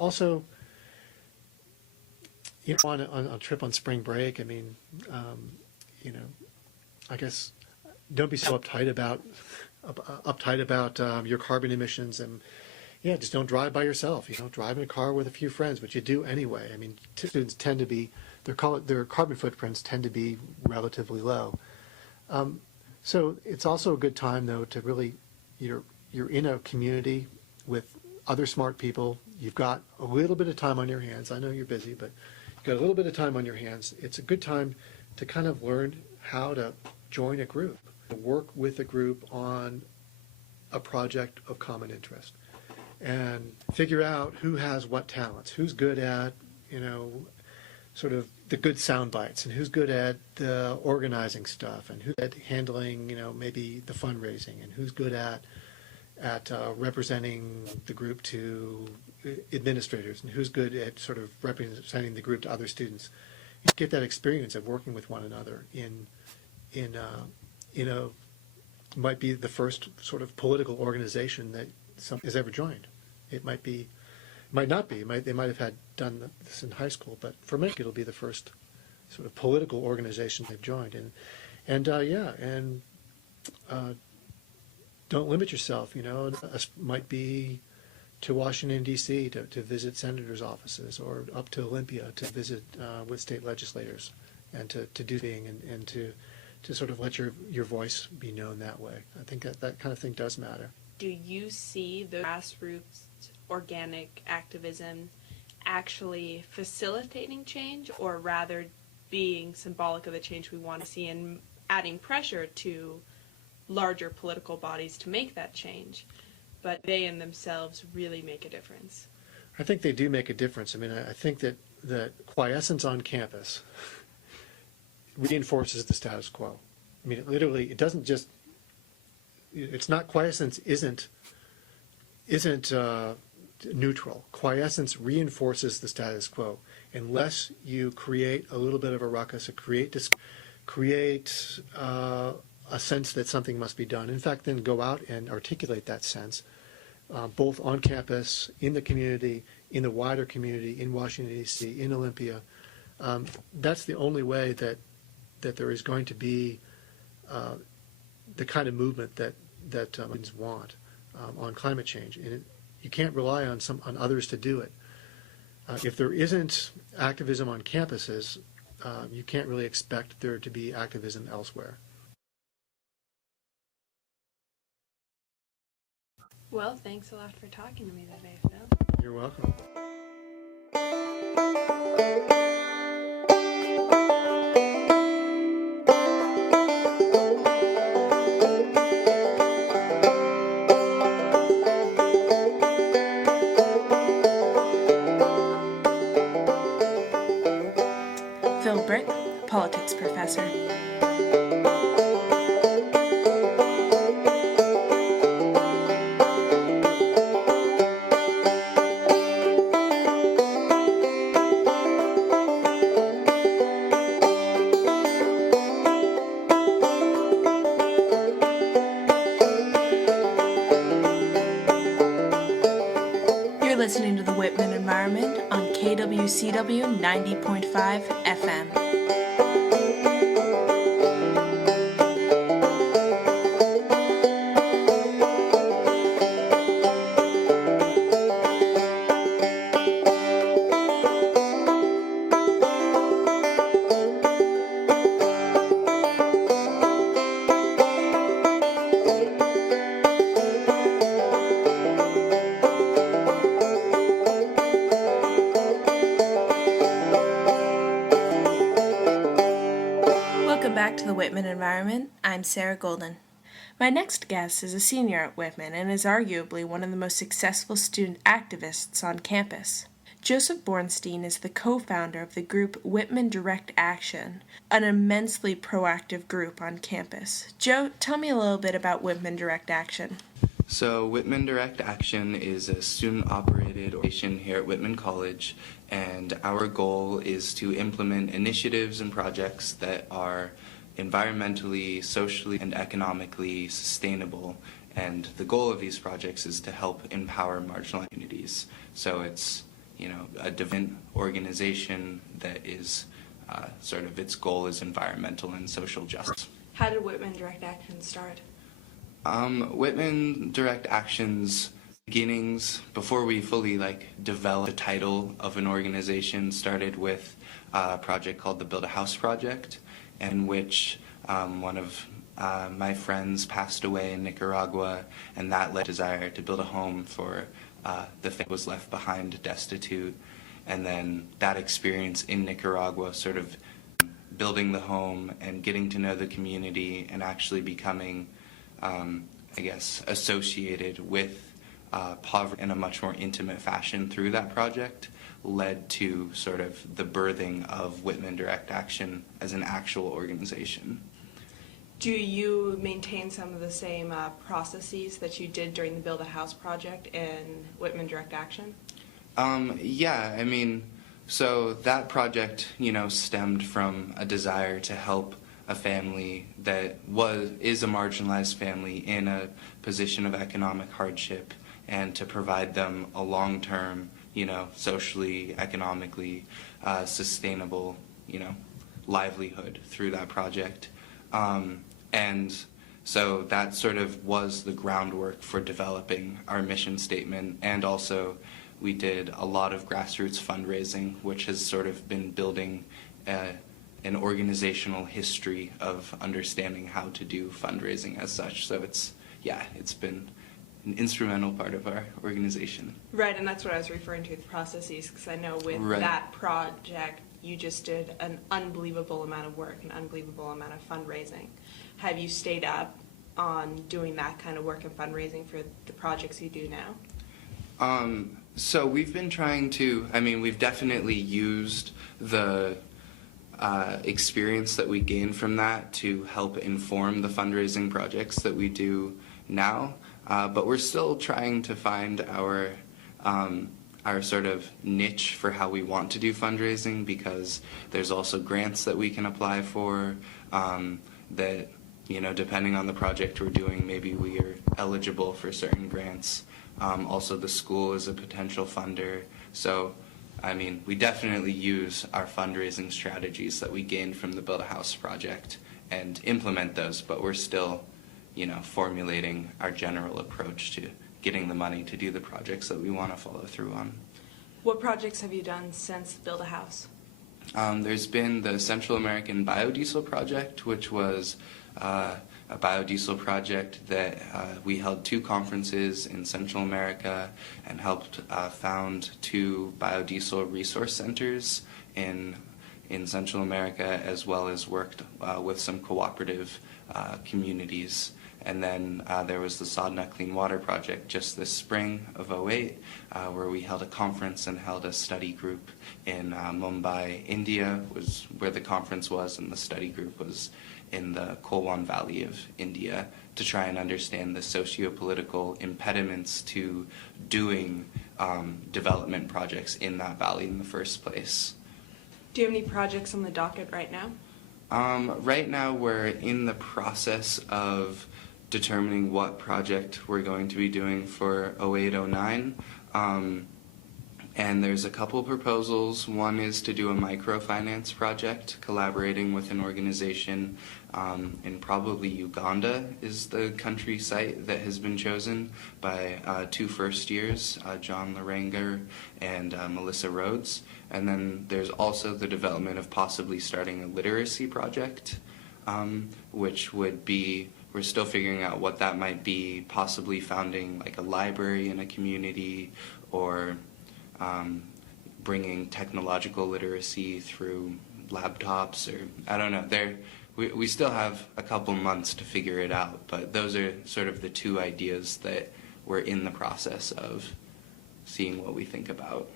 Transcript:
also, on a trip on spring break, I mean, you know, I guess don't be so uptight about your carbon emissions, and yeah, just don't drive by yourself. Drive in a car with a few friends, but you do anyway. I mean, students tend to be their carbon footprints tend to be relatively low. So it's also a good time though to really you're in a community with other smart people. You've got a little bit of time on your hands. I know you're busy, but you've got a little bit of time on your hands. It's a good time to kind of learn how to join a group, to work with a group on a project of common interest, and figure out who has what talents, who's good at, sort of the good sound bites, and who's good at the organizing stuff, and who's at handling, maybe the fundraising, and who's good at representing the group to administrators, and who's good at sort of representing the group to other students. You get that experience of working with one another in might be the first sort of political organization that someone has ever joined. It might not be. They might have done this in high school, but for many, it'll be the first sort of political organization they've joined. Don't limit yourself. It might be to Washington, D.C. to visit senators' offices, or up to Olympia to visit with state legislators, and to do things and to sort of let your voice be known that way. I think that kind of thing does matter. Do you see the grassroots organic activism actually facilitating change, or rather being symbolic of the change we want to see and adding pressure to larger political bodies to make that change, but they in themselves really make a difference? I think they do make a difference. I mean, I think that quiescence on campus reinforces the status quo. I mean, it doesn't just, it's not, quiescence isn't neutral. Quiescence reinforces the status quo. Unless you create a little bit of a ruckus, create a sense that something must be done. In fact, then go out and articulate that sense, both on campus, in the community, in the wider community, in Washington, D.C., in Olympia. That's the only way that there is going to be the kind of movement that Americans want on climate change. And you can't rely on others to do it. If there isn't activism on campuses, you can't really expect there to be activism elsewhere. Well, thanks a lot for talking to me today, Phil. You're welcome. Phil Brick, politics professor. Listening to the Whitman Environment on KWCW 90.5 FM. Back to the Whitman Environment. I'm Sarah Golden. My next guest is a senior at Whitman and is arguably one of the most successful student activists on campus. Joseph Bornstein is the co-founder of the group Whitman Direct Action, an immensely proactive group on campus. Joe, tell me a little bit about Whitman Direct Action. So Whitman Direct Action is a student-operated organization here at Whitman College, and our goal is to implement initiatives and projects that are environmentally, socially, and economically sustainable. And the goal of these projects is to help empower marginalized communities. So it's, a different organization that is sort of its goal is environmental and social justice. How did Whitman Direct Action start? Whitman Direct Action's beginnings, before we fully developed the title of an organization, started with a project called the Build a House Project, in which one of my friends passed away in Nicaragua, and that led to a desire to build a home for the family who was left behind destitute. And then that experience in Nicaragua, sort of building the home and getting to know the community and actually becoming, associated with poverty in a much more intimate fashion through that project, led to sort of the birthing of Whitman Direct Action as an actual organization. Do you maintain some of the same processes that you did during the Build a House project in Whitman Direct Action? Yeah, so that project, stemmed from a desire to help a family that is a marginalized family in a position of economic hardship, and to provide them a long-term, socially, economically sustainable, livelihood through that project. And so that sort of was the groundwork for developing our mission statement, and also we did a lot of grassroots fundraising, which has sort of been building an organizational history of understanding how to do fundraising as such. So it's been an instrumental part of our organization. Right, and that's what I was referring to, the processes, because I know with that project, you just did an unbelievable amount of work, an unbelievable amount of fundraising. Have you stayed up on doing that kind of work and fundraising for the projects you do now? So we've been trying to, we've definitely used the experience that we gained from that to help inform the fundraising projects that we do now, but we're still trying to find our sort of niche for how we want to do fundraising, because there's also grants that we can apply for that, depending on the project we're doing, maybe we are eligible for certain grants. Also, the school is a potential funder. So, we definitely use our fundraising strategies that we gained from the Build a House project and implement those, but we're still, formulating our general approach to getting the money to do the projects that we want to follow through on. What projects have you done since Build a House? There's been the Central American Biodiesel Project, which was a biodiesel project that we held 2 conferences in Central America and helped found 2 biodiesel resource centers in Central America, as well as worked with some cooperative communities. And then there was the Sadhana Clean Water Project just this spring of '08, where we held a conference and held a study group in Mumbai, India, was where the conference was, and the study group was in the Kolwan Valley of India, to try and understand the socio-political impediments to doing development projects in that valley in the first place. Do you have any projects on the docket right now? Right now we're in the process of determining what project we're going to be doing for '08-'09. And there's a couple proposals. One is to do a microfinance project, collaborating with an organization in probably Uganda is the country site that has been chosen by 2 first years, John Laranger and Melissa Rhodes. And then there's also the development of possibly starting a literacy project, which would be, we're still figuring out what that might be, possibly founding like a library in a community, or bringing technological literacy through laptops, or I don't know. We still have a couple months to figure it out, but those are sort of the 2 ideas that we're in the process of seeing what we think about.